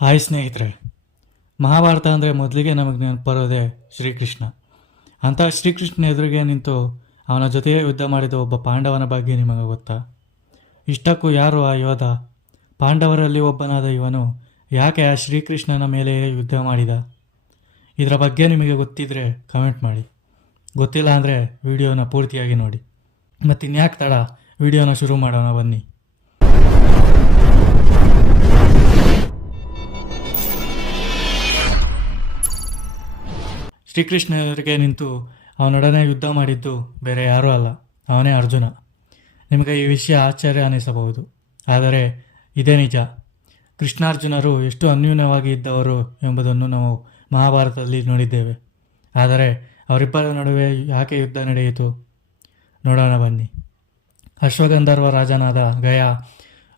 Hi ಸ್ನೇಹಿತರೆ, ಮಹಾಭಾರತ ಅಂದರೆ ಮೊದಲಿಗೆ ನಮಗೆ ನೆನಪು ಶ್ರೀಕೃಷ್ಣ. ಅಂತಹ ಶ್ರೀಕೃಷ್ಣ ಎದುರಿಗೆ ನಿಂತು ಅವನ ಜೊತೆಯೇ ಯುದ್ಧ ಮಾಡಿದ ಒಬ್ಬ ಪಾಂಡವನ ಬಗ್ಗೆ ನಿಮಗೆ ಗೊತ್ತಾ? ಇಷ್ಟಕ್ಕೂ ಯಾರು ಆ ಯೋಧ? ಪಾಂಡವರಲ್ಲಿ ಒಬ್ಬನಾದ ಇವನು ಯಾಕೆ ಆ ಶ್ರೀಕೃಷ್ಣನ ಮೇಲೆ ಯುದ್ಧ ಮಾಡಿದ? ಇದರ ಬಗ್ಗೆ ನಿಮಗೆ ಗೊತ್ತಿದ್ದರೆ ಕಮೆಂಟ್ ಮಾಡಿ. ಗೊತ್ತಿಲ್ಲ ಅಂದರೆ ವಿಡಿಯೋನ ಪೂರ್ತಿಯಾಗಿ ನೋಡಿ. ಮತ್ತಿನ್ಯಾಕೆ ತಡ, ವಿಡಿಯೋನ ಶುರು ಮಾಡೋಣ ಬನ್ನಿ. ಶ್ರೀಕೃಷ್ಣ ಎದುರಿಗೆ ನಿಂತು ಅವನೊಡನೆ ಯುದ್ಧ ಮಾಡಿದ್ದು ಬೇರೆ ಯಾರೂ ಅಲ್ಲ, ಅವನೇ ಅರ್ಜುನ. ನಿಮಗೆ ಈ ವಿಷಯ ಆಶ್ಚರ್ಯ ಅನ್ನಿಸಬಹುದು, ಆದರೆ ಇದೇ ನಿಜ. ಕೃಷ್ಣಾರ್ಜುನರು ಎಷ್ಟು ಅನ್ಯೂನ್ಯವಾಗಿ ಇದ್ದವರು ಎಂಬುದನ್ನು ನಾವು ಮಹಾಭಾರತದಲ್ಲಿ ನೋಡಿದ್ದೇವೆ. ಆದರೆ ಅವರಿಬ್ಬರ ನಡುವೆ ಯಾಕೆ ಯುದ್ಧ ನಡೆಯಿತು ನೋಡೋಣ ಬನ್ನಿ. ಅಶ್ವಗಂಧರ್ವ ರಾಜನಾದ ಗಯ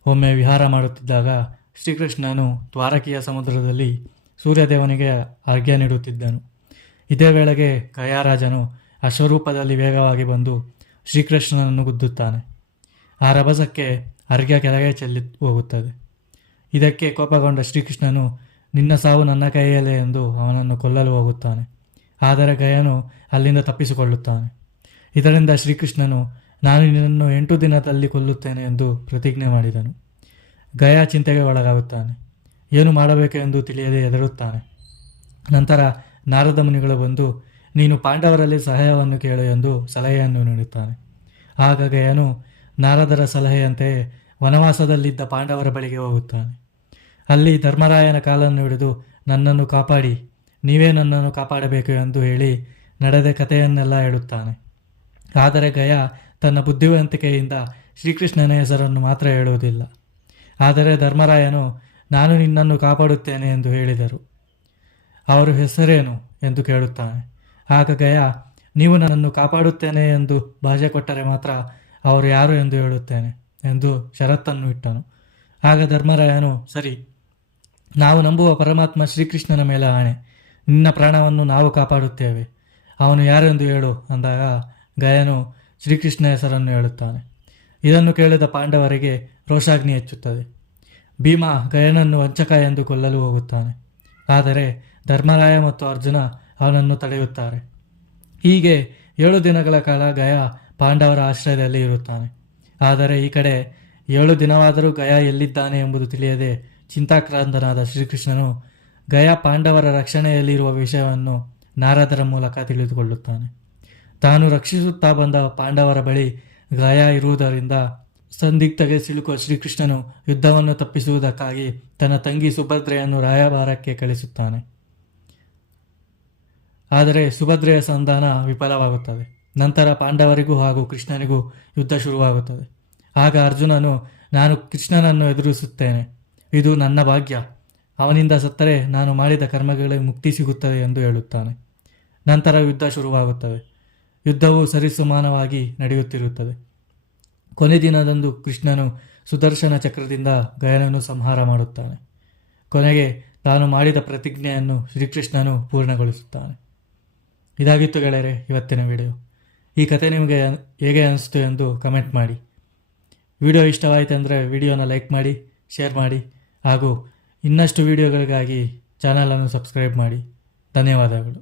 ಒಮ್ಮೆ ವಿಹಾರ ಮಾಡುತ್ತಿದ್ದಾಗ ಶ್ರೀಕೃಷ್ಣನು ದ್ವಾರಕೆಯ ಸಮುದ್ರದಲ್ಲಿ ಸೂರ್ಯದೇವನಿಗೆ ಅರ್ಘ್ಯ ನೀಡುತ್ತಿದ್ದನು. ಇದೇ ವೇಳೆಗೆ ಗಯಾರಾಜನು ಅಶ್ವರೂಪದಲ್ಲಿ ವೇಗವಾಗಿ ಬಂದು ಶ್ರೀಕೃಷ್ಣನನ್ನು ಗುದ್ದುತ್ತಾನೆ. ಆ ರಭಸಕ್ಕೆ ಅರ್ಘ್ಯ ಕೆಳಗೆ ಚೆಲ್ಲಿ ಹೋಗುತ್ತದೆ. ಇದಕ್ಕೆ ಕೋಪಗೊಂಡ ಶ್ರೀಕೃಷ್ಣನು ನಿನ್ನ ಸಾವು ನನ್ನ ಕೈಯಲ್ಲೇ ಎಂದು ಅವನನ್ನು ಕೊಲ್ಲಲು ಹೋಗುತ್ತಾನೆ. ಆದರೆ ಗಯನು ಅಲ್ಲಿಂದ ತಪ್ಪಿಸಿಕೊಳ್ಳುತ್ತಾನೆ. ಇದರಿಂದ ಶ್ರೀಕೃಷ್ಣನು ನಾನು ನಿನ್ನನ್ನು 8 ದಿನದಲ್ಲಿ ಕೊಲ್ಲುತ್ತೇನೆ ಎಂದು ಪ್ರತಿಜ್ಞೆ ಮಾಡಿದನು. ಗಯ ಚಿಂತೆಗೆ ಒಳಗಾಗುತ್ತಾನೆ. ಏನು ಮಾಡಬೇಕು ಎಂದು ತಿಳಿಯದೆ ಹೆದರುತ್ತಾನೆ. ನಂತರ ನಾರದ ಮುನಿಗಳು ಬಂದು ನೀನು ಪಾಂಡವರಲ್ಲಿ ಸಹಾಯವನ್ನು ಕೇಳು ಎಂದು ಸಲಹೆಯನ್ನು ನೀಡುತ್ತಾನೆ. ಆಗ ಗಯನು ನಾರದರ ಸಲಹೆಯಂತೆಯೇ ವನವಾಸದಲ್ಲಿದ್ದ ಪಾಂಡವರ ಬಳಿಗೆ ಹೋಗುತ್ತಾನೆ. ಅಲ್ಲಿ ಧರ್ಮರಾಯನ ಕಾಲನ್ನು ಹಿಡಿದು ನನ್ನನ್ನು ಕಾಪಾಡಿ, ನೀವೇ ನನ್ನನ್ನು ಕಾಪಾಡಬೇಕು ಎಂದು ಹೇಳಿ ನಡೆದ ಕಥೆಯನ್ನೆಲ್ಲ ಹೇಳುತ್ತಾನೆ. ಆದರೆ ಗಯ ತನ್ನ ಬುದ್ಧಿವಂತಿಕೆಯಿಂದ ಶ್ರೀಕೃಷ್ಣನ ಹೆಸರನ್ನು ಮಾತ್ರ ಹೇಳುವುದಿಲ್ಲ. ಆದರೆ ಧರ್ಮರಾಯನು ನಾನು ನಿನ್ನನ್ನು ಕಾಪಾಡುತ್ತೇನೆ ಎಂದು ಹೇಳಿದರು. ಅವರು ಹೆಸರೇನು ಎಂದು ಕೇಳುತ್ತಾನೆ. ಆಗ ಗಯ ನೀವು ನನ್ನನ್ನು ಕಾಪಾಡುತ್ತೇನೆ ಎಂದು ಭಾಷೆ ಕೊಟ್ಟರೆ ಮಾತ್ರ ಅವರು ಯಾರು ಎಂದು ಹೇಳುತ್ತೇನೆ ಎಂದು ಷರತ್ತನ್ನು ಇಟ್ಟನು. ಆಗ ಧರ್ಮರಾಯನು ಸರಿ, ನಾವು ನಂಬುವ ಪರಮಾತ್ಮ ಶ್ರೀಕೃಷ್ಣನ ಮೇಲೆ ಆಣೆ, ನಿನ್ನ ಪ್ರಾಣವನ್ನು ನಾವು ಕಾಪಾಡುತ್ತೇವೆ, ಅವನು ಯಾರೆಂದು ಹೇಳು ಅಂದಾಗ ಗಯನು ಶ್ರೀಕೃಷ್ಣ ಹೆಸರನ್ನು ಹೇಳುತ್ತಾನೆ. ಇದನ್ನು ಕೇಳಿದ ಪಾಂಡವರಿಗೆ ರೋಷಾಗ್ನಿ ಹೆಚ್ಚುತ್ತದೆ. ಭೀಮ ಗಯನನ್ನು ವಂಚಕ ಎಂದು ಕೊಲ್ಲಲು ಹೋಗುತ್ತಾನೆ. ಆದರೆ ಧರ್ಮರಾಯ ಮತ್ತು ಅರ್ಜುನ ಅವನನ್ನು ತಡೆಯುತ್ತಾರೆ. ಹೀಗೆ 7 ದಿನಗಳ ಕಾಲ ಗಯ ಪಾಂಡವರ ಆಶ್ರಯದಲ್ಲಿ ಇರುತ್ತಾನೆ. ಆದರೆ ಈ ಕಡೆ 7 ದಿನವಾದರೂ ಗಯ ಎಲ್ಲಿದ್ದಾನೆ ಎಂಬುದು ತಿಳಿಯದೆ ಚಿಂತಾಕ್ರಾಂತನಾದ ಶ್ರೀಕೃಷ್ಣನು ಗಯ ಪಾಂಡವರ ರಕ್ಷಣೆಯಲ್ಲಿರುವ ವಿಷಯವನ್ನು ನಾರದರ ಮೂಲಕ ತಿಳಿದುಕೊಳ್ಳುತ್ತಾನೆ. ತಾನು ರಕ್ಷಿಸುತ್ತಾ ಬಂದ ಪಾಂಡವರ ಬಳಿ ಗಯ ಇರುವುದರಿಂದ ಸಂದಿಗ್ಧಗೆ ಸಿಲುಕುವ ಶ್ರೀಕೃಷ್ಣನು ಯುದ್ಧವನ್ನು ತಪ್ಪಿಸುವುದಕ್ಕಾಗಿ ತನ್ನ ತಂಗಿ ಸುಭದ್ರೆಯನ್ನು ರಾಯಭಾರಕ್ಕೆ ಕಳಿಸುತ್ತಾನೆ. ಆದರೆ ಸುಭದ್ರೆಯ ಸಂಧಾನ ವಿಫಲವಾಗುತ್ತದೆ. ನಂತರ ಪಾಂಡವರಿಗೂ ಹಾಗೂ ಕೃಷ್ಣನಿಗೂ ಯುದ್ಧ ಶುರುವಾಗುತ್ತದೆ. ಆಗ ಅರ್ಜುನನು ನಾನು ಕೃಷ್ಣನನ್ನು ಎದುರಿಸುತ್ತೇನೆ, ಇದು ನನ್ನ ಭಾಗ್ಯ, ಅವನಿಂದ ಸತ್ತರೆ ನಾನು ಮಾಡಿದ ಕರ್ಮಗಳಿಗೆ ಮುಕ್ತಿ ಸಿಗುತ್ತದೆ ಎಂದು ಹೇಳುತ್ತಾನೆ. ನಂತರ ಯುದ್ಧ ಶುರುವಾಗುತ್ತದೆ. ಯುದ್ಧವು ಸರಿಸಮಾನವಾಗಿ ನಡೆಯುತ್ತಿರುತ್ತದೆ. ಕೊನೆ ದಿನದಂದು ಕೃಷ್ಣನು ಸುದರ್ಶನ ಚಕ್ರದಿಂದ ಗಯನನ್ನು ಸಂಹಾರ ಮಾಡುತ್ತಾನೆ. ಕೊನೆಗೆ ತಾನು ಮಾಡಿದ ಪ್ರತಿಜ್ಞೆಯನ್ನು ಶ್ರೀಕೃಷ್ಣನು ಪೂರ್ಣಗೊಳಿಸುತ್ತಾನೆ. ಇದಾಗಿತ್ತು ಗೆಳೆಯರೆ ಇವತ್ತಿನ ವಿಡಿಯೋ. ಈ ಕತೆ ನಿಮಗೆ ಹೇಗೆ ಅನಿಸ್ತು ಎಂದು ಕಮೆಂಟ್ ಮಾಡಿ. ವಿಡಿಯೋ ಇಷ್ಟವಾಯಿತೆಂದರೆ ವಿಡಿಯೋನ ಲೈಕ್ ಮಾಡಿ, ಶೇರ್ ಮಾಡಿ ಹಾಗೂ ಇನ್ನಷ್ಟು ವಿಡಿಯೋಗಳಿಗಾಗಿ ಚಾನಲನ್ನು ಸಬ್ಸ್ಕ್ರೈಬ್ ಮಾಡಿ. ಧನ್ಯವಾದಗಳು.